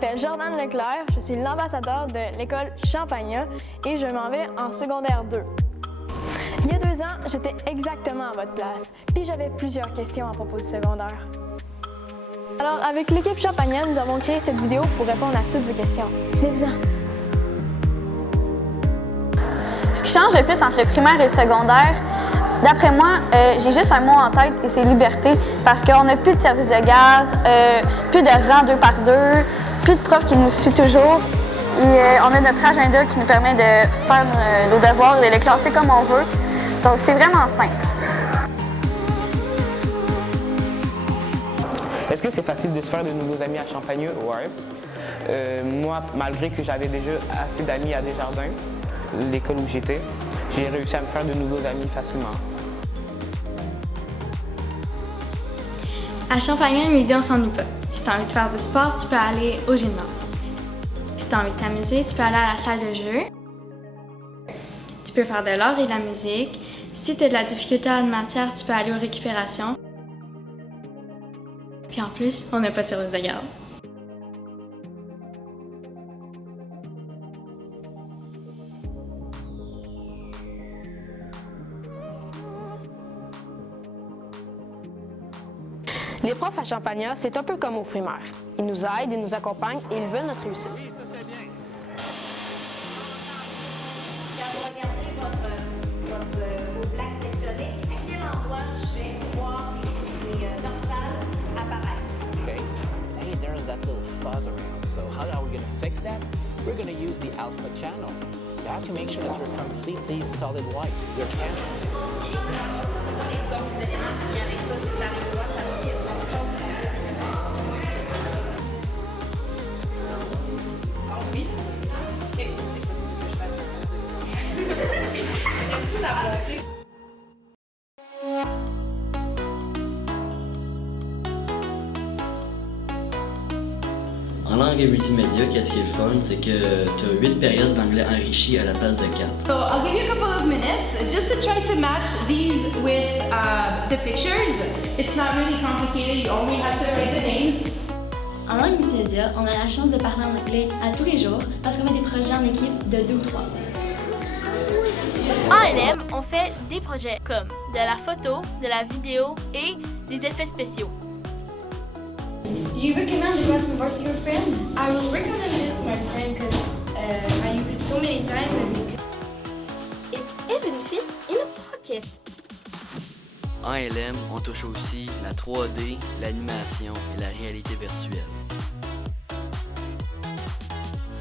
m'appelle Jordan Leclerc, je suis l'ambassadeur de l'école Champagnat et je m'en vais en secondaire 2. Il y a 2 ans, j'étais exactement à votre place, puis j'avais plusieurs questions à propos du secondaire. Alors, avec l'équipe Champagnat, nous avons créé cette vidéo pour répondre à toutes vos questions. Venez-vous-en! Ce qui change le plus entre le primaire et le secondaire, d'après moi, j'ai juste un mot en tête et c'est liberté, parce qu'on n'a plus de service de garde, plus de rang 2 par 2, plus de profs qui nous suivent toujours. Et on a notre agenda qui nous permet de faire nos devoirs et de les classer comme on veut. Donc c'est vraiment simple. Est-ce que c'est facile de se faire de nouveaux amis à Champagnat? Ouais. Moi, malgré que j'avais déjà assez d'amis à Desjardins, l'école où j'étais, j'ai réussi à me faire de nouveaux amis facilement. À Champagnat, midi, on s'ennuie pas. Si tu as envie de faire du sport, tu peux aller au gymnase. Si tu as envie de t'amuser, tu peux aller à la salle de jeu. Tu peux faire de l'art et de la musique. Si tu as de la difficulté à une matière, tu peux aller aux récupérations. Puis en plus, on n'a pas de service de garde. Les profs à Champagnat, c'est un peu comme au primaire. Ils nous aident, ils nous accompagnent et ils veulent notre réussite. Oui, ça c'était bien. Quand vous regardez vos plaques tectoniques, à quel endroit je vais voir les dorsales apparaître? Okay. Hey, there's that little fuzz around. So how are we going to fix that? We're going to use the alpha channel. You have to make sure that you're completely solid white. Your camera. En langue multimédia, qu'est-ce qui est le fun, c'est que tu as 8 périodes d'anglais enrichi à la place de 4. So I'll give you a couple of minutes just to try to match these with the pictures. It's not really complicated, you only have to write the names. En langue multimédia, on a la chance de parler en anglais à tous les jours parce qu'on fait des projets en équipe de 2 ou 3. En LM, on fait des projets comme de la photo, de la vidéo et des effets spéciaux. Do you recommend the classroom work to your friends? I will recommend this to my friend because I use it so many times and It even fits in a pocket. En LM, on touche aussi la 3D, l'animation et la réalité virtuelle.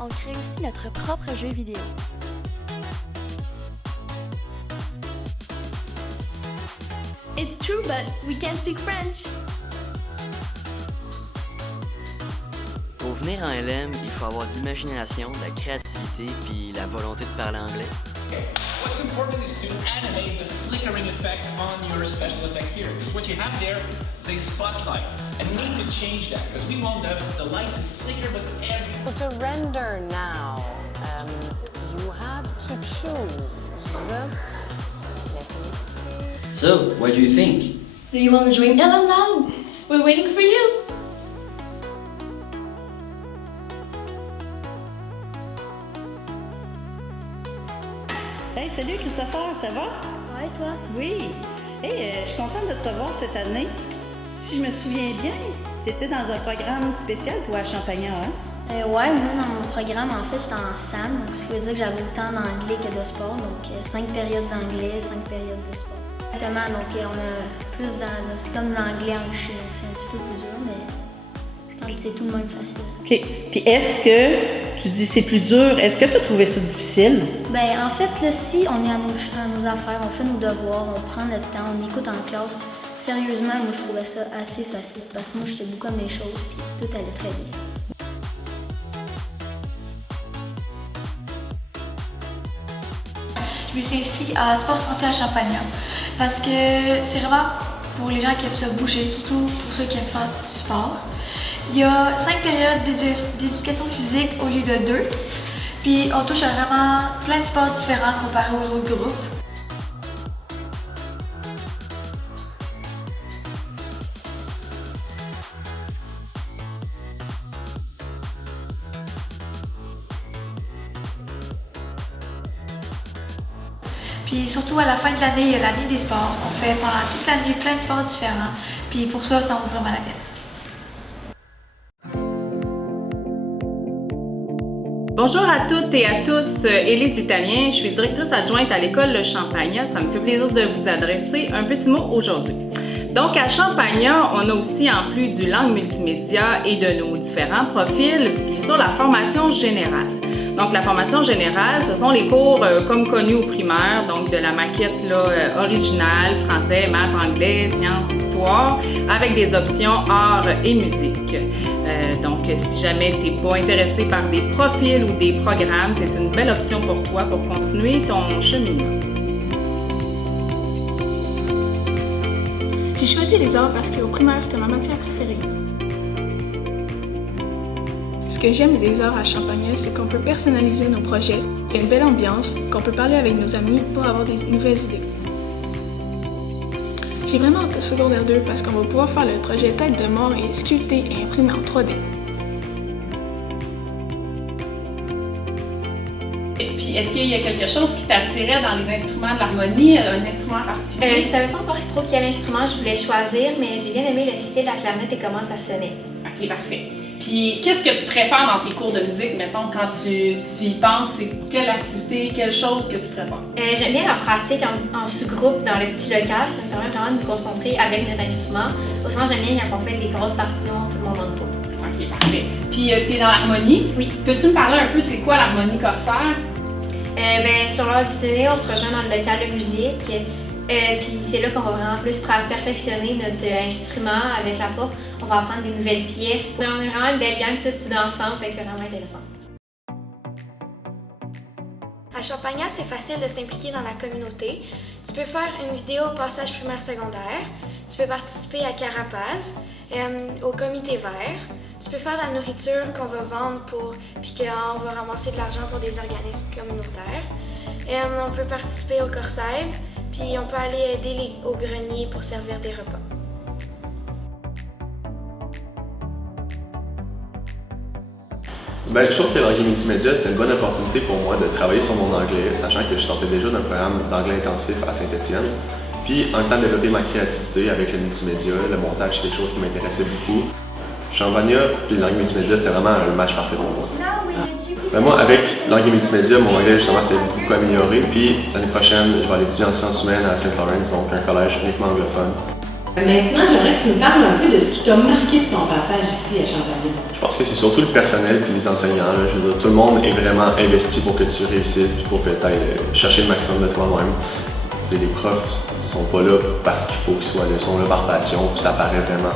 On crée aussi notre propre jeu vidéo. It's true, but we can't speak French. Pour venir en LM, il faut avoir de l'imagination, de la créativité puis la volonté de parler anglais. What's important is to animate the flickering effect on your special effect here. Because what you have there is a spotlight. And we need to change that because we want the light to flicker but every... To render now, you have to choose. Let me see. So, what do you think? Do you want to join LM now? We're waiting for you. Hey, salut Christopher, ça va? Ouais, toi? Oui. Hey, je suis contente de te voir cette année. Si je me souviens bien, tu étais dans un programme spécial pour à Champagnat, hein? Ouais, moi dans mon programme, en fait, j'étais en SAM, donc ce qui veut dire que j'avais autant d'anglais que de sport, donc 5 périodes d'anglais, 5 périodes de sport. Exactement, donc on a plus c'est comme l'anglais enrichi, donc c'est un petit peu plus dur, mais c'est tout de même facile. OK. Puis est-ce que, tu dis c'est plus dur, est-ce que tu as trouvé ça difficile? Ben en fait, là, si on est à nos affaires, on fait nos devoirs, on prend notre temps, on écoute en classe, sérieusement, moi je trouvais ça assez facile, parce que moi j'étais beaucoup à mes choses, puis tout allait très bien. Je me suis inscrite à Sport Santé à Champagnat parce que c'est vraiment pour les gens qui aiment se bouger, surtout pour ceux qui aiment faire du sport. Il y a 5 périodes d'éducation physique au lieu de 2. Puis on touche à vraiment plein de sports différents comparé aux autres groupes. Puis surtout à la fin de l'année, il y a la nuit des sports. On fait pendant toute la nuit plein de sports différents. Puis pour ça, ça en vaut vraiment la peine. Bonjour à toutes et à tous, Élise Italien, je suis directrice adjointe à l'école Le Champagnat. Ça me fait plaisir de vous adresser un petit mot aujourd'hui. Donc à Champagnat, on a aussi, en plus du langue multimédia et de nos différents profils, bien sûr la formation générale. Donc la formation générale, ce sont les cours comme connus au primaire, donc de la maquette originale, français, maths, anglais, sciences, histoire, avec des options art et musique. Donc si jamais tu n'es pas intéressé par des profils ou des programmes, c'est une belle option pour toi pour continuer ton cheminement. J'ai choisi les arts parce qu'au primaire, c'était ma matière préférée. Ce que j'aime des arts à Champagnat, c'est qu'on peut personnaliser nos projets, il y a une belle ambiance, qu'on peut parler avec nos amis pour avoir des nouvelles idées. J'ai vraiment hâte au secondaire 2 parce qu'on va pouvoir faire le projet Tête de mort et sculpter et imprimer en 3D. Et puis, est-ce qu'il y a quelque chose qui t'attirait dans les instruments de l'harmonie, un instrument particulier? Je ne savais pas encore trop quel instrument je voulais choisir, mais j'ai bien aimé le style de la clarinette et comment ça sonnait. Ok, parfait. Puis, qu'est-ce que tu préfères dans tes cours de musique, mettons, quand tu y penses? C'est quelle activité, quelle chose que tu préfères? J'aime bien la pratique en sous-groupe dans le petit local. Ça me permet vraiment de nous concentrer avec notre instrument. Autant j'aime bien quand on fait des grosses partitions, tout le monde en tour. Ok, parfait. Puis, t'es dans l'harmonie? Oui. Peux-tu me parler un peu, c'est quoi l'harmonie corsaire? Sur l'heure du dîner, on se rejoint dans le local de musique. Puis c'est là qu'on va vraiment plus perfectionner notre instrument avec la prof. On va apprendre des nouvelles pièces. On est vraiment une belle gang toute soudée ensemble, fait que c'est vraiment intéressant. À Champagnat, c'est facile de s'impliquer dans la communauté. Tu peux faire une vidéo au passage primaire-secondaire. Tu peux participer à Carapace, au comité vert. Tu peux faire de la nourriture qu'on va vendre puis qu'on va ramasser de l'argent pour des organismes communautaires. On peut participer au Corsaïb, puis on peut aller aider au grenier pour servir des repas. Je trouve que l'anglais multimédia, c'était une bonne opportunité pour moi de travailler sur mon anglais, sachant que je sortais déjà d'un programme d'anglais intensif à Saint-Étienne. Puis, en temps de développer ma créativité avec le multimédia, le montage, c'est quelque chose qui m'intéressait beaucoup. Champagnat puis le langue multimédia, c'était vraiment un match parfait pour moi. Moi, avec langue multimédia, mon anglais justement s'est beaucoup amélioré. Puis l'année prochaine, je vais aller étudier en sciences humaines à Saint-Laurent, donc un collège uniquement anglophone. Maintenant, j'aimerais que tu me parles un peu de ce qui t'a marqué de ton passage ici à Champagnat. Je pense que c'est surtout le personnel puis les enseignants. Là. Je veux dire, tout le monde est vraiment investi pour que tu réussisses puis pour que tu ailles chercher le maximum de toi-même. Les profs sont pas là parce qu'il faut qu'ils soient là, ils sont là par passion, puis ça paraît vraiment.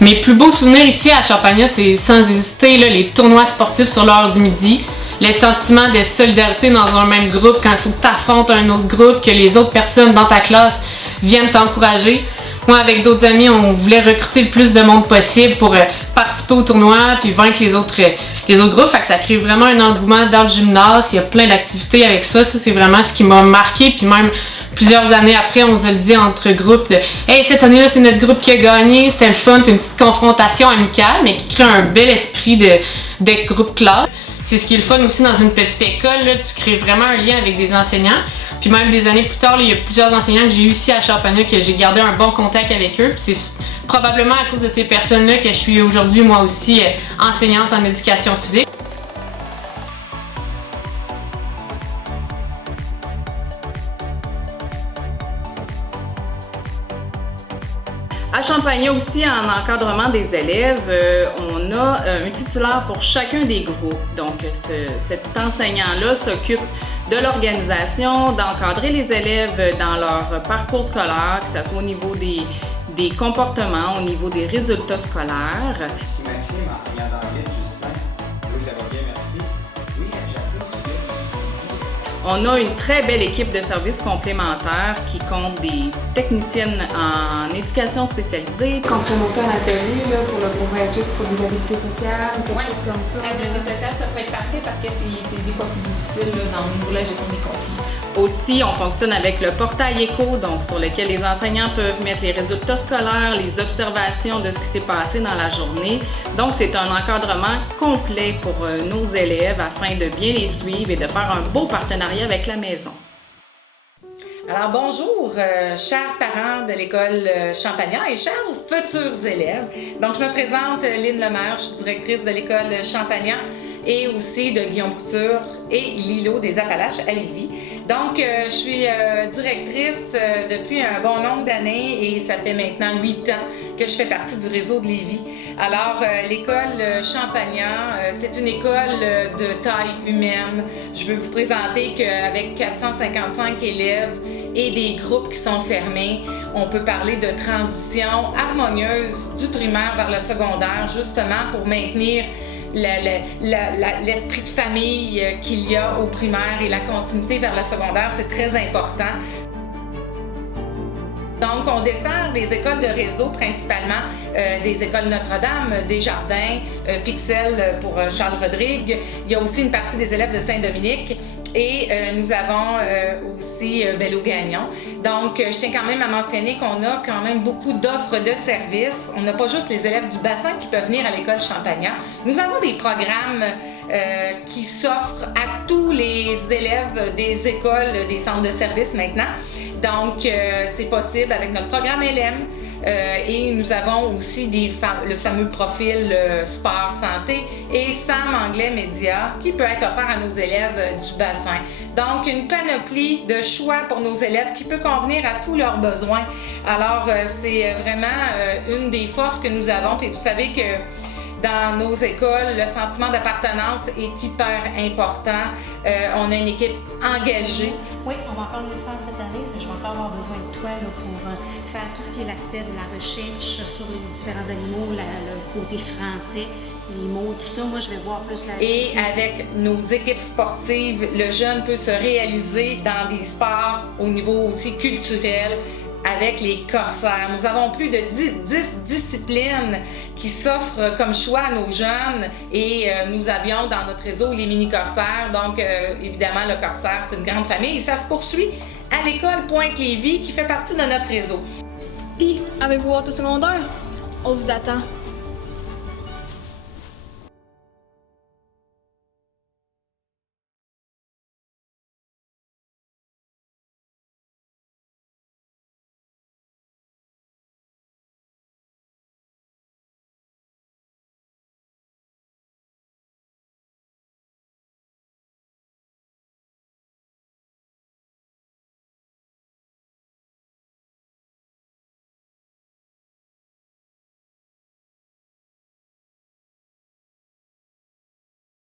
Mes plus beaux souvenirs ici à Champagnat, c'est sans hésiter là, les tournois sportifs sur l'heure du midi, les sentiments de solidarité dans un même groupe quand il faut que tu affrontes un autre groupe, que les autres personnes dans ta classe viennent t'encourager. Moi, avec d'autres amis, on voulait recruter le plus de monde possible pour participer au tournoi puis vaincre les autres groupes. Fait que ça crée vraiment un engouement dans le gymnase. Il y a plein d'activités avec ça. Ça, c'est vraiment ce qui m'a marqué. Puis même plusieurs années après, on se le dit entre groupes. Hey, cette année-là, c'est notre groupe qui a gagné. C'était le fun. Puis une petite confrontation amicale, mais qui crée un bel esprit de groupe classe. C'est ce qui est le fun aussi dans une petite école. Là, tu crées vraiment un lien avec des enseignants. Puis même des années plus tard, là, il y a plusieurs enseignants que j'ai eu ici à Champagnat que j'ai gardé un bon contact avec eux. Puis c'est probablement à cause de ces personnes-là que je suis aujourd'hui moi aussi enseignante en éducation physique. À Champagnat aussi, en encadrement des élèves, on a un titulaire pour chacun des groupes. Donc, cet enseignant-là s'occupe de l'organisation, d'encadrer les élèves dans leur parcours scolaire, que ce soit au niveau des comportements, au niveau des résultats scolaires. Maxime, enseignant d'anglais, Justin. Oui, ça va bien, merci. Oui, On a une très belle équipe de services complémentaires qui compte des techniciennes en éducation spécialisée. Complémentaire d'atelier pour le programme études pour des habiletés sociales, quelque chose comme ça. L'habileté sociale, ça peut être parfait parce que c'est des fois plus difficile dans le niveau de la gestion des conflits. Aussi, on fonctionne avec le portail éco, donc sur lequel les enseignants peuvent mettre les résultats scolaires, les observations de ce qui s'est passé dans la journée. Donc, c'est un encadrement complet pour nos élèves afin de bien les suivre et de faire un beau partenariat avec la maison. Alors bonjour, chers parents de l'école Champagnat et chers futurs élèves. Donc je me présente, Lynn Lemaire, je suis directrice de l'école Champagnat et aussi de Guillaume Couture et l'îlot des Appalaches à Lévis. Donc je suis directrice depuis un bon nombre d'années et ça fait maintenant 8 ans que je fais partie du réseau de Lévis. Alors l'école Champagnat, c'est une école de taille humaine. Je veux vous présenter qu'avec 455 élèves et des groupes qui sont fermés, on peut parler de transition harmonieuse du primaire vers le secondaire, justement pour maintenir l'esprit de famille qu'il y a au primaire et la continuité vers le secondaire, c'est très important. Donc, on dessert des écoles de réseau, principalement des écoles Notre-Dame, Desjardins, Pixel pour Charles Rodrigue. Il y a aussi une partie des élèves de Saint-Dominique et nous avons aussi Belleau-Gagnon. Donc, je tiens quand même à mentionner qu'on a quand même beaucoup d'offres de services. On n'a pas juste les élèves du bassin qui peuvent venir à l'école Champagnat. Nous avons des programmes qui s'offrent à tous les élèves des écoles, des centres de services maintenant. Donc, c'est possible avec notre programme LM et nous avons aussi le fameux profil sport santé et SAM anglais média qui peut être offert à nos élèves du bassin. Donc, une panoplie de choix pour nos élèves qui peut convenir à tous leurs besoins. Alors, c'est vraiment une des forces que nous avons. Et vous savez que dans nos écoles, le sentiment d'appartenance est hyper important. On a une équipe engagée. Oui, on va encore le faire cette année. Je vais encore avoir besoin de toi là, pour faire tout ce qui est l'aspect de la recherche sur les différents animaux, le côté français, les mots, tout ça. Moi, je vais voir plus la... Et avec nos équipes sportives, le jeune peut se réaliser dans des sports au niveau aussi culturel, avec les corsaires. Nous avons plus de 10 disciplines qui s'offrent comme choix à nos jeunes et nous avions dans notre réseau les mini-corsaires. Donc, évidemment, le corsaire, c'est une grande famille et ça se poursuit à l'école Pointe-Lévis qui fait partie de notre réseau. Puis, avez-vous hâte au secondaire? On vous attend.